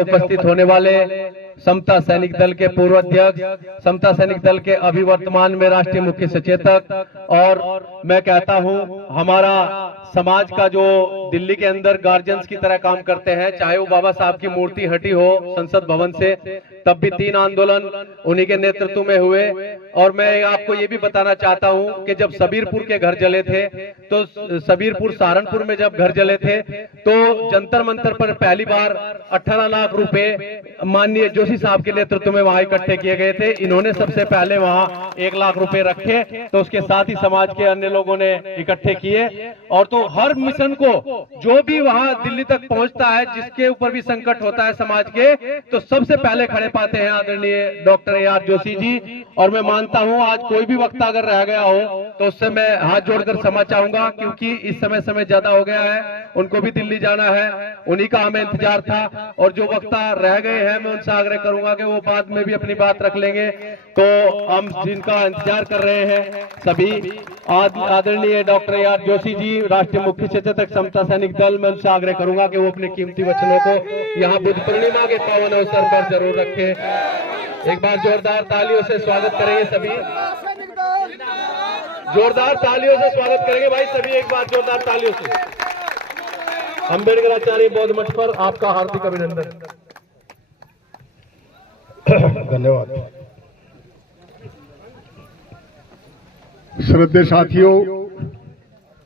उपस्थित होने वाले समता सैनिक दल के पूर्व अध्यक्ष, समता सैनिक दल के अभी वर्तमान में राष्ट्रीय मुख्य सचेतक, और मैं कहता हूं हमारा समाज का जो दिल्ली के अंदर गार्जियंस की तरह काम करते हैं, चाहे वो बाबा साहब की मूर्ति हटी हो संसद भवन से, तब भी 3 आंदोलन उन्हीं के नेतृत्व में हुए। और मैं आपको ये भी बताना चाहता हूं कि जब सबीरपुर के घर जले थे, तो सबीरपुर सहारनपुर में जब घर जले थे, तो जंतर मंतर पर पहली बार 18 लाख रुपए माननीय जोशी साहब के नेतृत्व में वहां इकट्ठे किए गए थे। इन्होंने सबसे पहले वहां 1 लाख रुपए रखे, तो उसके साथ ही समाज के अन्य लोगों ने इकट्ठे किए। और तो हर मिशन को जो भी वहां दिल्ली तक पहुंचता है, जिसके ऊपर भी संकट होता है समाज के, तो सबसे पहले खड़े पाते हैं आदरणीय डॉक्टर AR जोशी जी। और मैं मानता हूं आज कोई भी वक्ता अगर रह गया हो तो उससे मैं हाथ जोड़कर क्षमा चाहूंगा, क्योंकि इस समय ज्यादा हो गया है, उनको भी दिल्ली जाना है, उन्हीं का हमें इंतजार था। और जो वक्ता रह गए हैं मैं उनसे आग्रह करूंगा कि वो बाद में भी अपनी बात रख लेंगे। तो हम जिनका इंतजार कर रहे हैं सभी आदरणीय डॉक्टर AR जोशी जी, राष्ट्रीय मुख्य सचेतक समता सैनिक दल, मैं उनसे आग्रह करूंगा कि वो अपने कीमती वचनों को यहाँ बुद्ध पूर्णिमा के पावन अवसर पर जरूर रखें। एक बार जोरदार तालियों से स्वागत करेंगे सभी, जोरदार तालियों से स्वागत करेंगे भाई सभी, एक बार जोरदार तालियों से। अम्बेडकर आचार्य बौद्ध मठ पर आपका हार्दिक अभिनंदन। धन्यवाद। श्रद्धेय साथियों,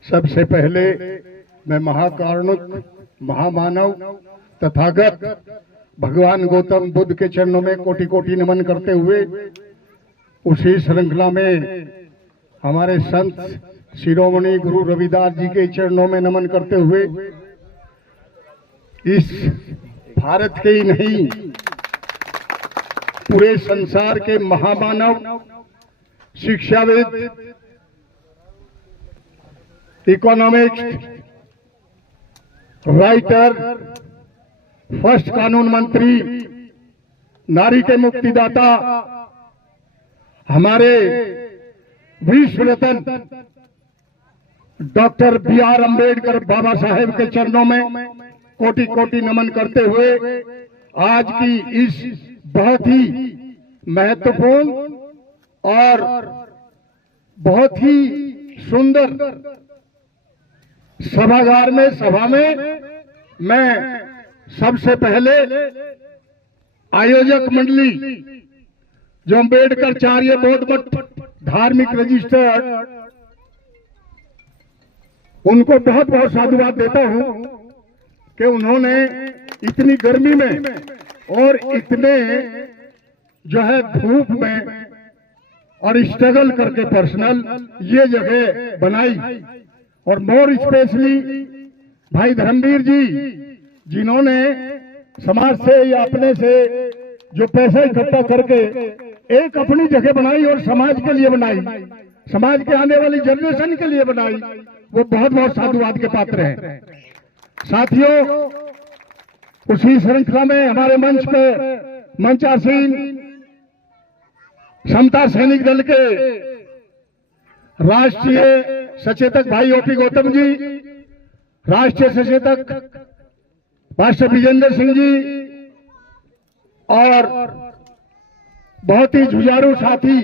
सबसे पहले मैं महाकारुणिक महामानव तथागत भगवान गौतम बुद्ध के चरणों में कोटि कोटि नमन करते हुए, उसी श्रृंखला में हमारे संत शिरोमणि गुरु रविदास जी के चरणों में नमन करते हुए, इस भारत के ही नहीं पूरे संसार के महामानव, शिक्षाविद, इकोनॉमिस्ट, राइटर, फर्स्ट कानून मंत्री, नारी के मुक्तिदाता, हमारे विश्व रत्न डॉक्टर BR अम्बेडकर बाबा साहेब के चरणों में कोटि कोटि नमन करते हुए, आज की इस बहुत ही महत्वपूर्ण और बहुत ही सुंदर सभागार में सभा में मैं सबसे पहले आयोजक मंडली जो अम्बेडकराचार्य बौद्ध मठ धार्मिक रजिस्टर्ड, उनको बहुत बहुत साधुवाद देता हूं कि उन्होंने इतनी गर्मी में और इतने जो है धूप में और स्ट्रगल करके पर्सनल ये जगह बनाई। और मोर स्पेशली भाई धर्मवीर जी, जिन्होंने समाज से या अपने से जो पैसा इकट्ठा करके एक अपनी जगह बनाई और समाज के लिए बनाई, समाज के आने वाली जनरेशन के लिए बनाई, वो बहुत बहुत साधुवाद के पात्र हैं। साथियों, उसी श्रृंखला में हमारे मंच पे मंचासीन समता सैनिक दल के राष्ट्रीय सचेतक भाई OP गौतम जी, राष्ट्रीय सचेतक मास्टर विजेंद्र सिंह जी, और बहुत ही जुझारू साथी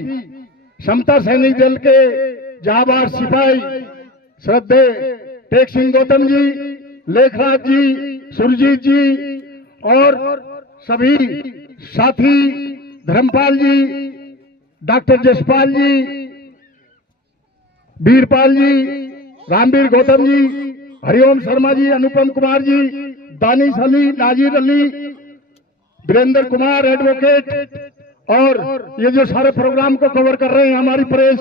समता सैनिक दल के जाबाज सिपाही श्रद्धेय टेक सिंह गौतम जी, लेखराज जी, सुरजीत जी, और सभी साथी धर्मपाल जी, डॉक्टर जसपाल जी, वीरपाल जी, रामवीर गौतम जी, हरिओम शर्मा जी, अनुपम कुमार जी, दानिश अली, नाजिर अली, वीरेंद्र कुमार एडवोकेट, और ये जो सारे प्रोग्राम को कवर कर रहे हैं हमारी प्रेस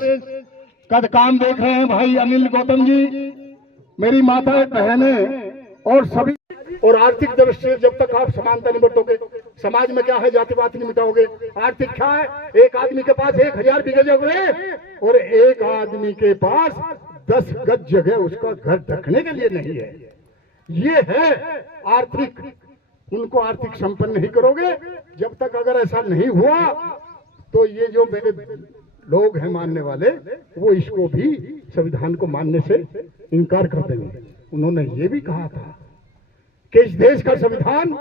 का काम देख रहे हैं भाई अनिल गौतम जी, मेरी माताएं बहनें और सभी। और आर्थिक दृष्टि से जब तक आप समानता नहीं बटोगे, समाज में क्या है जातिवाद नहीं मिटाओगे। आर्थिक क्या है, एक आदमी के पास 1000 बीघे जगह और एक आदमी के पास 10 गज जगह उसका घर ढकने के लिए नहीं है। ये है आर्थिक, उनको आर्थिक संपन्न नहीं करोगे जब तक। अगर ऐसा नहीं हुआ तो ये जो मेरे लोग हैं मानने वाले, वो इसको भी संविधान को मानने से इनकार कर देंगे। उन्होंने ये भी कहा था कि इस देश का संविधान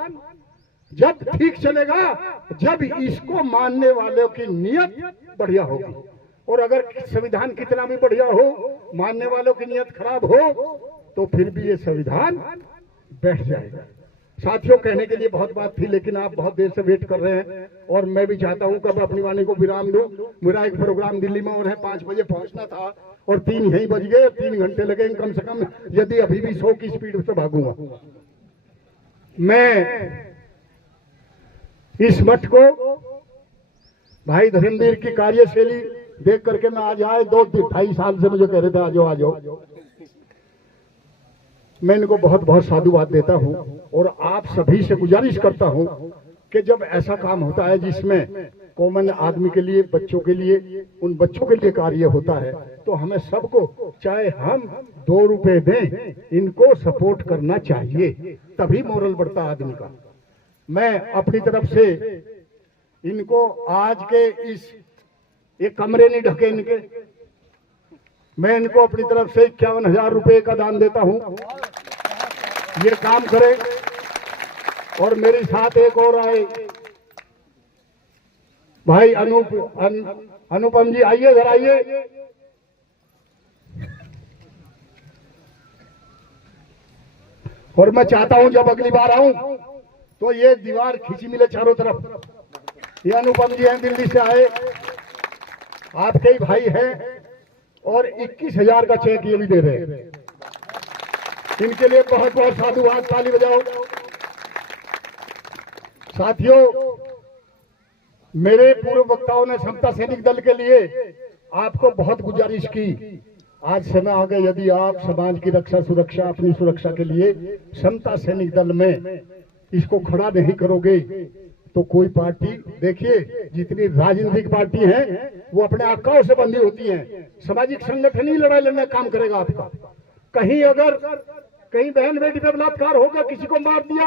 जब ठीक चलेगा जब इसको मानने वालों की नीयत बढ़िया होगी। और अगर संविधान कितना भी बढ़िया हो, मानने वालों की नीयत खराब हो तो फिर भी ये संविधान बैठ जाएगा। साथियों, कहने के लिए बहुत बात थी, लेकिन आप बहुत देर से वेट कर रहे हैं और मैं भी चाहता हूं कब अपनी वाणी को विराम दूं। मेरा एक प्रोग्राम दिल्ली में और है, 5 बजे पहुंचना था और 3 यहीं बज गए। 3 घंटे लगेंगे कम से कम, यदि अभी भी 100 की स्पीड से भागूंगा। मैं इस मठ को भाई धर्मवीर की कार्यशैली देख करके मैं आज आए, 2-2.5 साल से मुझे कह रहे थे आ जाओ आ जाओ। मैं इनको बहुत बहुत साधुवाद देता हूं और आप सभी से गुजारिश करता हूं कि जब ऐसा काम होता है जिसमें कॉमन आदमी के लिए, बच्चों के लिए, उन बच्चों के लिए कार्य होता है, तो हमें सबको, चाहे हम 2 रुपए दें, इनको सपोर्ट करना चाहिए, तभी मोरल बढ़ता आदमी का। मैं अपनी तरफ से इनको आज के इस एक कमरे नहीं ढके इनके, मैं इनको अपनी तरफ से 51,000 रुपए का दान देता हूं। ये काम करे। और मेरे साथ एक और आए भाई अनुपम जी, आइए इधर आइए। और मैं चाहता हूं जब अगली बार आऊं तो ये दीवार खींची मिले चारों तरफ। ये अनुपम जी हैं, दिल्ली से आए, आपके ही भाई हैं और 21,000 का चेक ये भी दे रहे हैं। इनके लिए बहुत बहुत साधुवाद, ताली बजाओ। साथियों, मेरे पूर्व वक्ताओं ने समता सैनिक दल के लिए आपको बहुत गुजारिश की। आज समय आ गया, यदि आप समाज की रक्षा, सुरक्षा, अपनी सुरक्षा के लिए समता सैनिक दल में इसको खड़ा नहीं करोगे तो कोई पार्टी, देखिए जितनी राजनीतिक पार्टी है वो अपने आकाओं से बंधी होती हैं। सामाजिक संगठन ही लड़ाई लड़ने का काम करेगा आपका। कहीं अगर कहीं बहन बेटी पे बलात्कार हो गया, किसी को मार दिया,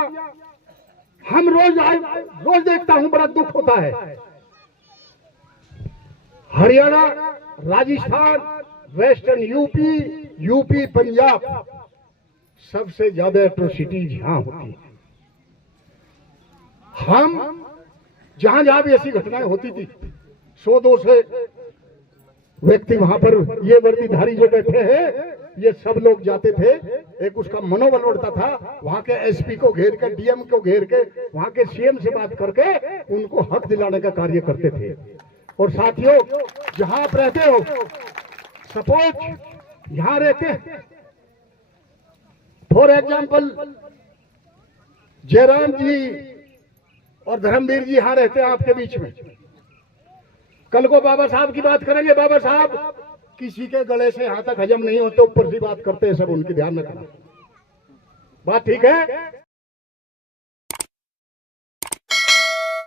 हम रोज देखता हूं, बड़ा दुख होता है। हरियाणा, राजस्थान, वेस्टर्न यूपी, पंजाब, सबसे ज्यादा एट्रोसिटीज यहां होती है। हम जहां जहां भी ऐसी घटनाएं होती थी, 100-200 व्यक्ति वहां पर, ये वर्दीधारी जो बैठे हैं, ये सब लोग जाते थे। एक उसका मनोबल बढ़ता था, वहां के एसपी को घेर के, डीएम को घेर के, वहां के सीएम से बात करके उनको हक दिलाने का कार्य करते थे। और साथियों, जहां आप रहते हो, सपोज यहां रहते हैं, फॉर एग्जाम्पल जयराम जी और धर्मवीर जी यहां रहते हैं आपके बीच में। कल को बाबा साहब की बात करेंगे, बाबा साहब किसी के गले से यहां तक हजम नहीं होते, ऊपर से बात करते हैं सब, उनकी ध्यान रखना। बात ठीक है?